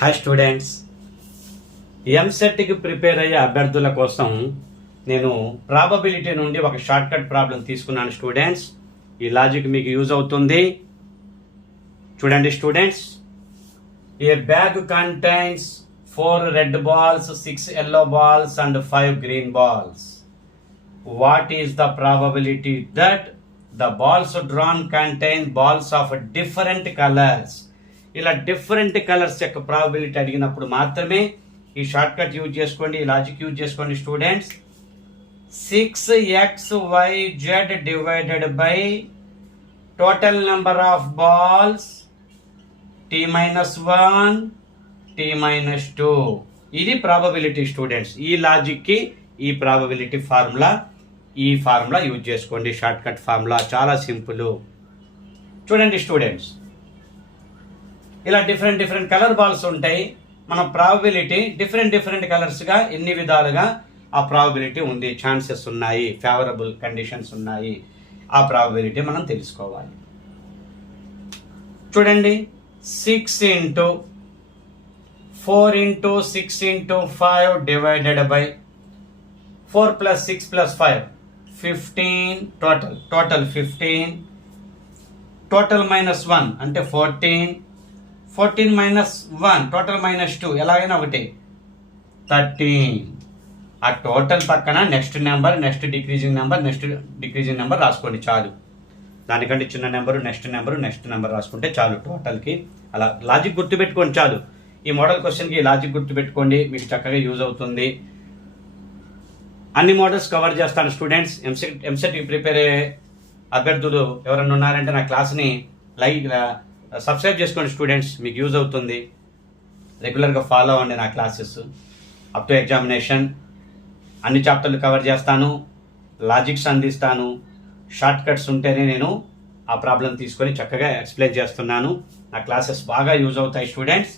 Hi students, ఎంసెట్కి prepare అయ్యే అభ్యర్థుల కోసం నేను ప్రాబబిలిటీ నుండి ఒక షార్ట్ కట్ ప్రాబ్లం తీసుకున్నాను స్టూడెంట్స్. ఈ లాజిక్ మీకు యూజ్ అవుతుంది. చూడండి students, a bag contains 4 red balls, 6 yellow balls and 5 green balls. What is the probability that the balls drawn contain balls of different colors? ఇలా different colours యొక్క probability అడిగినప్పుడు మాత్రమే ఈ షార్ట్ కట్ యూజ్ చేసుకోండి, ఈ logic use చేసుకోండి students. 6xyz divided by total number of balls t-1 t-2. ఇది probability students. ఈ లాజిక్ కి ఈ ప్రాబబిలిటీ ఈ ఫార్ములా యూజ్ చేసుకోండి. షార్ట్ కట్ ఫార్ములా చాలా సింపుల్. చూడండి స్టూడెంట్స్, ఇలా డిఫరెంట్ కలర్ బాల్స్ ఉంటాయి. మన ప్రాబబిలిటీ డిఫరెంట్ కలర్స్ గా ఎన్ని విధాలుగా ఆ ప్రాబబిలిటీ ఉంది, ఛాన్సెస్ ఉన్నాయి, ఫేవరబుల్ కండిషన్స్ ఉన్నాయి, ఆ ప్రాబబిలిటీ మనం తెలుసుకోవాలి. చూడండి, 6 into 4 into 6 into 5 divided by 4 plus 6 plus 5 15 total 15 total minus 1 అంటే 14 minus 1 total minus 2 ఎలాగైనా ఒకటి 13. ఆ టోటల్ పక్కన నెక్స్ట్ డిక్రీజింగ్ నెంబర్ రాసుకోండి చాలు. దానికంటే చిన్న నెంబర్ నెక్స్ట్ నెంబర్ రాసుకుంటే చాలు టోటల్కి. అలా లాజిక్ గుర్తుపెట్టుకోండి చాలు. ఈ మోడల్ క్వశ్చన్కి లాజిక్ గుర్తుపెట్టుకోండి, మీకు చక్కగా యూజ్ అవుతుంది. అన్ని మోడల్స్ కవర్ చేస్తాను స్టూడెంట్స్. ఎంసెట్కి ప్రిపేర్ అయ్యే అభ్యర్థులు ఎవరన్నా ఉన్నారంటే నా క్లాస్ని సబ్స్క్రైబ్ చేసుకోండి స్టూడెంట్స్, మీకు యూజ్ అవుతుంది. రెగ్యులర్గా ఫాలో అవ్వండి నా క్లాసెస్. అప్ టు ఎగ్జామినేషన్ అన్ని చాప్టర్లు కవర్ చేస్తాను, లాజిక్స్ అందిస్తాను. షార్ట్ కట్స్ ఉంటేనే నేను ఆ ప్రాబ్లం తీసుకొని చక్కగా ఎక్స్ప్లెయిన్ చేస్తున్నాను. నా క్లాసెస్ బాగా యూజ్ అవుతాయి స్టూడెంట్స్.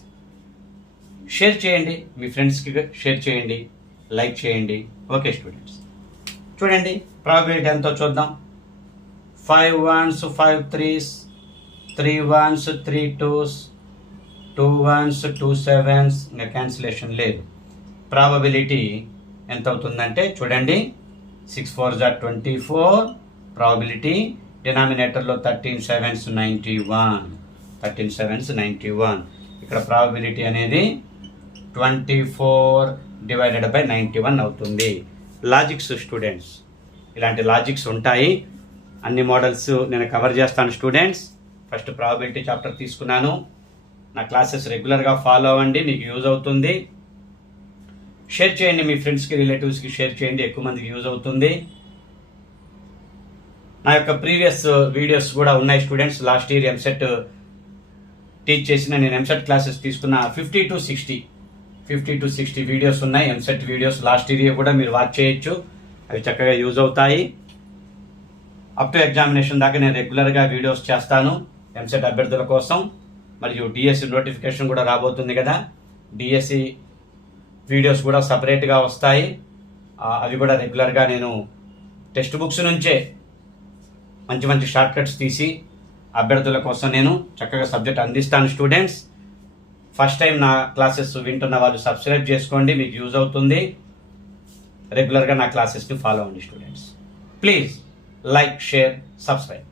షేర్ చేయండి, మీ ఫ్రెండ్స్కి షేర్ చేయండి, లైక్ చేయండి. ఓకే స్టూడెంట్స్, చూడండి ప్రాబబిలిటీ ఎంతో చూద్దాం. 5 1s 5 3s, 3 1s 3 2s, 2 1s 2 7s. ఇంకా క్యాన్సిలేషన్ లేదు. ప్రాబబిలిటీ ఎంత అవుతుందంటే చూడండి, 6 4s 24. ప్రాబబిలిటీ డినామినేటర్లో 13 7s 91. ఇక్కడ ప్రాబబిలిటీ అనేది 24 డివైడెడ్ బై 91 అవుతుంది. లాజిక్స్ స్టూడెంట్స్, ఇలాంటి లాజిక్స్ ఉంటాయి. అన్ని మోడల్స్ నేను కవర్ చేస్తాను స్టూడెంట్స్. ఫస్ట్ ప్రాబబిలిటీ చాప్టర్ తీసుకున్నాను. నా క్లాసెస్ రెగ్యులర్గా ఫాలో అవ్వండి, మీకు యూజ్ అవుతుంది. షేర్ చేయండి, మీ ఫ్రెండ్స్కి రిలేటివ్స్కి షేర్ చేయండి, ఎక్కువ మందికి యూజ్ అవుతుంది. నా యొక్క ప్రీవియస్ వీడియోస్ కూడా ఉన్నాయి students. Last year EAMCET teach చేసిన నేను ఎంసెట్ క్లాసెస్ తీసుకున్న 50 to 60 వీడియోస్ ఉన్నాయి. ఎంసెట్ వీడియోస్ లాస్ట్ ఇయర్ కూడా మీరు వాచ్ చేయొచ్చు, అవి చక్కగా యూజ్ అవుతాయి. అప్ టు ఎగ్జామినేషన్ దాకా నేను రెగ్యులర్గా వీడియోస్ చేస్తాను ఎంసెట్ అభ్యర్థుల కోసం. మరియు డిఎస్సి నోటిఫికేషన్ కూడా రాబోతుంది కదా, డిఎస్సి వీడియోస్ కూడా సపరేట్గా వస్తాయి. అవి కూడా రెగ్యులర్గా నేను టెక్స్ట్ బుక్స్ నుంచే మంచి షార్ట్ కట్స్ తీసి అభ్యర్థుల కోసం నేను చక్కగా సబ్జెక్ట్ అందిస్తాను స్టూడెంట్స్. ఫస్ట్ టైం నా క్లాసెస్ వింటున్న వాళ్ళు సబ్స్క్రైబ్ చేసుకోండి, మీకు యూజ్ అవుతుంది. రెగ్యులర్గా నా క్లాసెస్ని ఫాలో అవ్వండి students. Please like, share, subscribe.